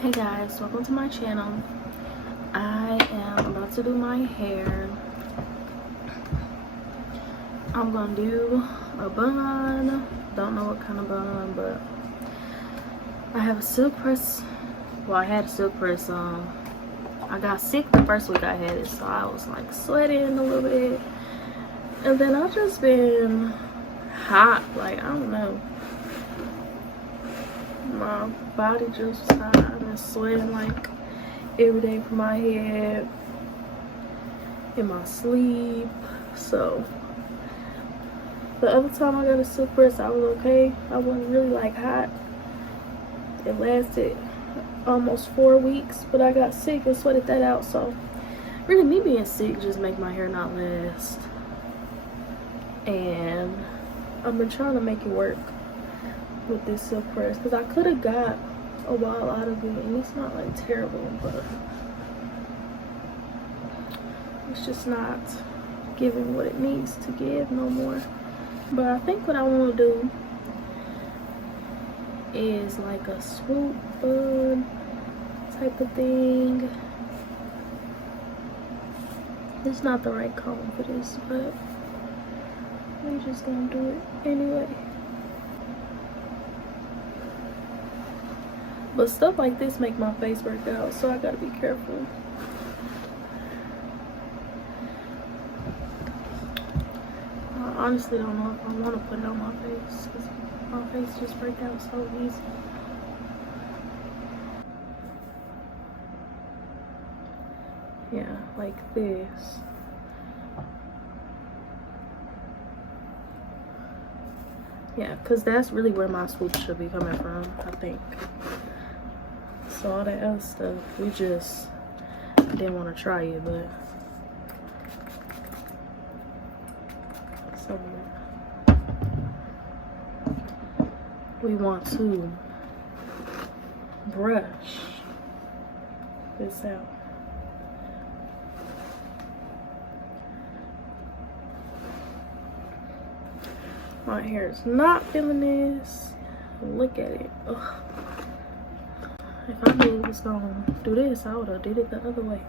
Hey guys, welcome to my channel. I am about to do my hair. I'm gonna do a bun. Don't know what kind of bun, but I have a silk press. Well, I had a silk press. I got sick the first week I had it, so I was like sweating a little bit, and then I've just been hot. Like, I don't know, my body just hot. I've been sweating like every day from my head, in my sleep. So the other time I got a silk press, I was okay. I wasn't really like hot. It lasted almost 4 weeks, but I got sick and sweated that out. So really, me being sick just make my hair not last, and I've been trying to make it work with this silk press because I could have got a while out of it, and it's not like terrible, but it's just not giving what it needs to give no more. But I think what I want to do is like a swoop bun type of thing. It's not the right comb for this, but I'm just gonna do it anyway. But stuff like this make my face break out, so I gotta be careful. I honestly don't know if I want to put it on my face because my face just breaks out so easy. Yeah, like this. Yeah, because that's really where my swoop should be coming from, I think. So all that other stuff, I didn't want to try it, but we want to brush this out. My hair is not feeling this. Look at it. Ugh. If I knew it was gonna do this, I would have did it the other way.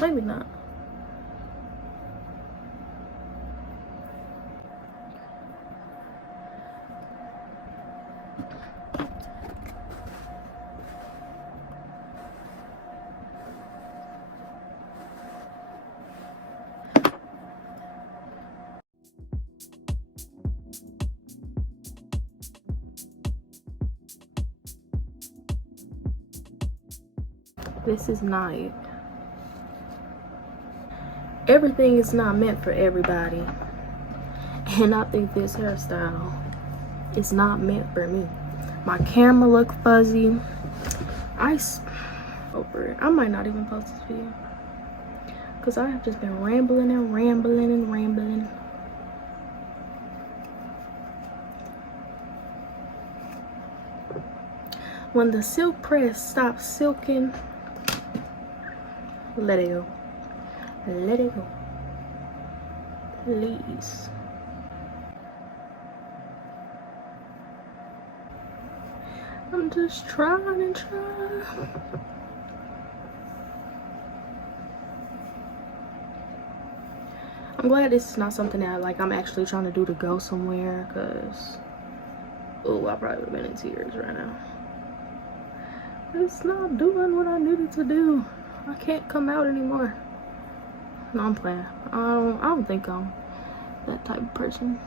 Maybe not. This is not it. Everything is not meant for everybody, and I think this hairstyle is not meant for me. My camera look fuzzy. Over it. I might not even post this video because I have just been rambling and rambling and rambling. When the silk press stops silking, let it go. Let it go. Please. I'm just trying and trying. I'm glad this is not something that like I'm actually trying to do to go somewhere, because I probably would have been in tears right now. It's not doing what I needed to do. I can't come out anymore. No, I'm playing. I don't think I'm that type of person.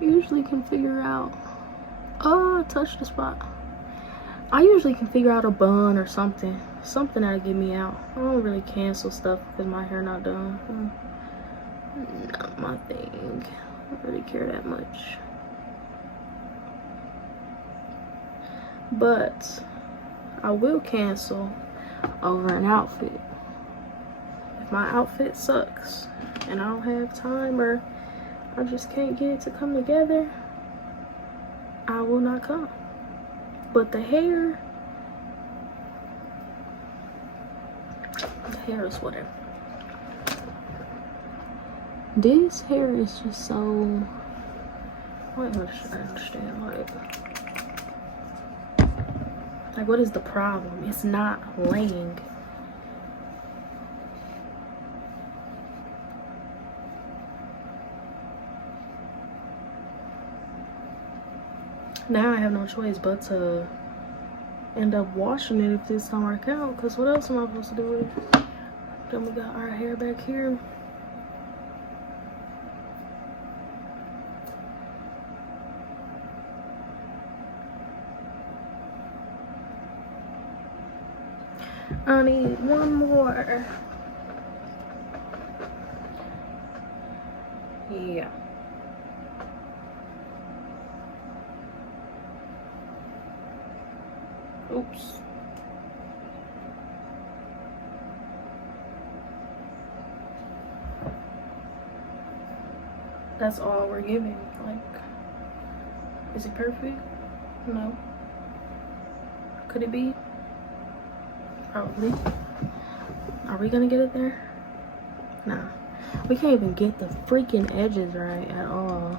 Usually can figure out. Touch the spot. I usually can figure out a bun or something that'll get me out. I don't really cancel stuff because my hair not done. Not my thing. I don't really care that much. But I will cancel over an outfit. If my outfit sucks and I don't have time, or I just can't get it to come together, I will not come. But the hair, The hair is whatever. This hair is just so, what should I understand? Like what is the problem? It's not laying. Now I have no choice but to end up washing it if this don't work out, because what else am I supposed to do with it? Then we got our hair back here. I need one more. Yeah. Oops. That's all we're giving. Like, is it perfect? No. Could it be? Probably. Are we gonna get it there? Nah. We can't even get the freaking edges right at all.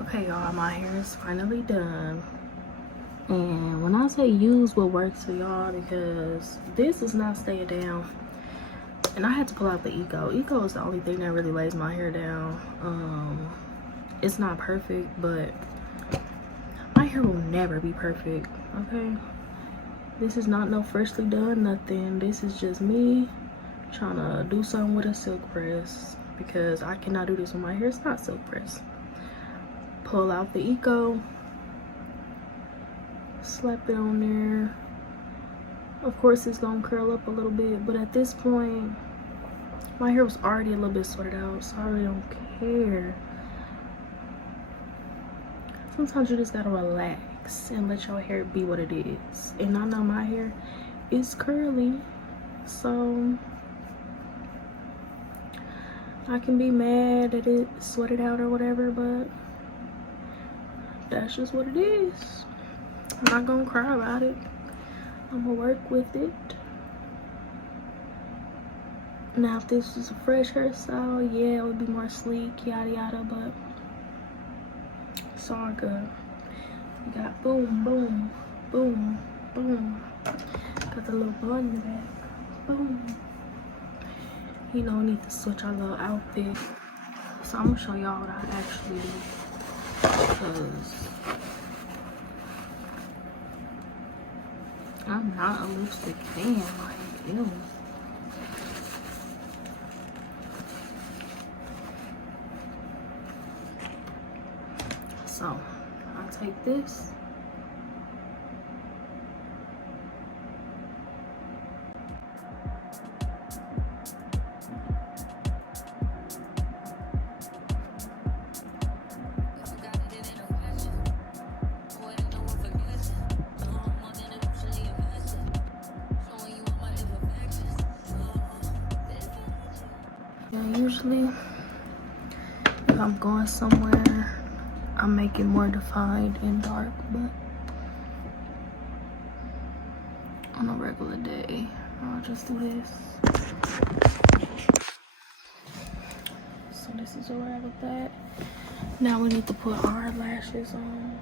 Okay, y'all, my hair is finally done. And when I say use what works for y'all, because this is not staying down. And I had to pull out the Eco is the only thing that really lays my hair down. It's not perfect, but my hair will never be perfect, okay? This is not no freshly done nothing. This is just me trying to do something with a silk press, because I cannot do this with my hair. It's not silk press. Pull out the Eco, slap it on there. Of course it's gonna curl up a little bit, but at this point my hair was already a little bit sorted out, so I really don't care. Sometimes you just gotta relax and let your hair be what it is. And I know my hair is curly, so I can be mad that it sweated out or whatever, but that's just what it is. I'm not gonna cry about it. I'm gonna work with it. Now if this was a fresh hairstyle, yeah, it would be more sleek, yada yada, but it's all good. We got boom, boom, boom, boom. Got the little bun in the back. Boom. You know, we need to switch our little outfit. So I'm gonna show y'all what I actually do. Because I'm not a lipstick fan, like, ew. So, I'll take this. Usually, if I'm going somewhere, I make it more defined and dark, but on a regular day, I'll just do this. So this is alright with that. Now we need to put our lashes on.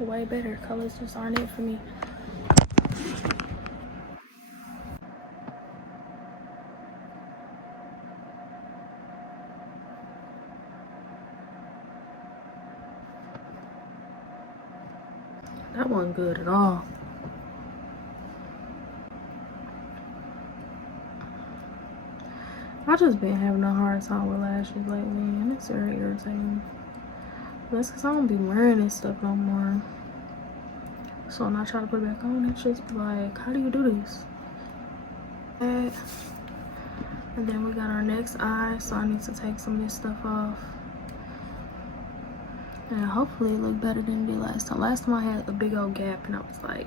Way better. Colors just aren't it for me. That wasn't good at all. I just been having a hard time with lashes lately, and it's very irritating. That's because I don't be wearing this stuff no more. So when I try to put it back on, it's just like, how do you do this? And then we got our next eye, so I need to take some of this stuff off. And hopefully it look better than it did last time. Last time I had a big old gap and I was like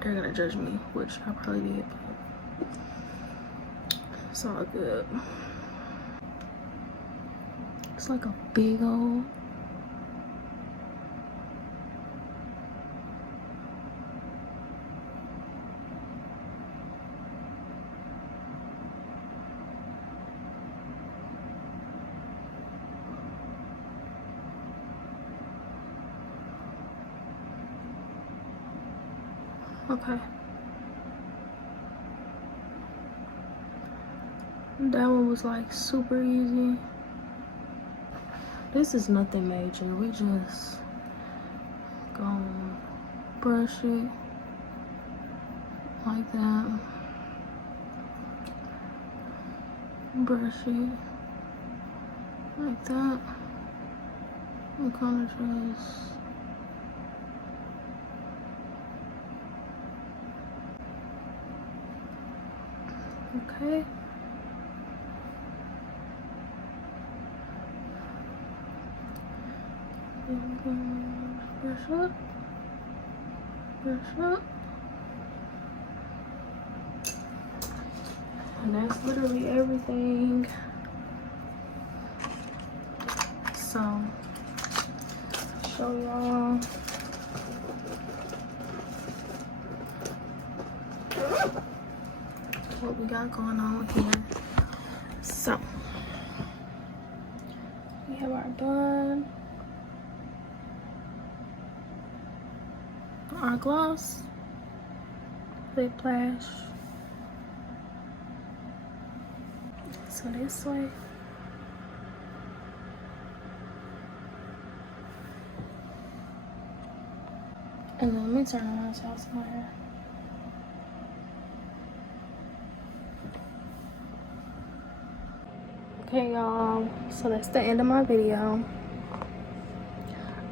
they're gonna judge me, which I probably did, but it's all good. It's like a big old okay. That one was like super easy. This is nothing major. We just gonna brush it like that. Brush it like that. And kind of just okay. Brush up, brush up. And that's literally everything. So, show y'all. What we got going on here. So, we have our bun, our gloss, lip lash. So this way. And then let me turn around so I see my hair. Okay, y'all. So that's the end of my video.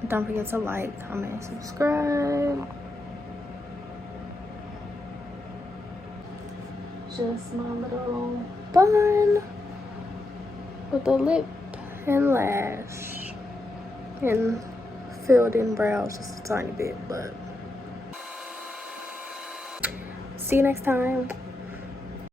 Don't forget to like, comment, and subscribe. Just my little bun with a lip and lash and filled in brows just a tiny bit, but see you next time.